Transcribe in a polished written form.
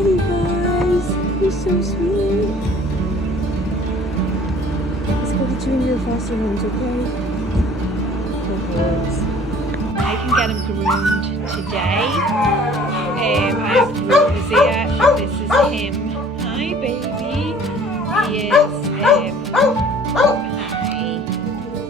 Hi, you guys. He's so sweet. Let's go get you into your foster homes, okay? Good boys. I can get him groomed today. I have groomed Isaiah. This is him. Hi, baby. He is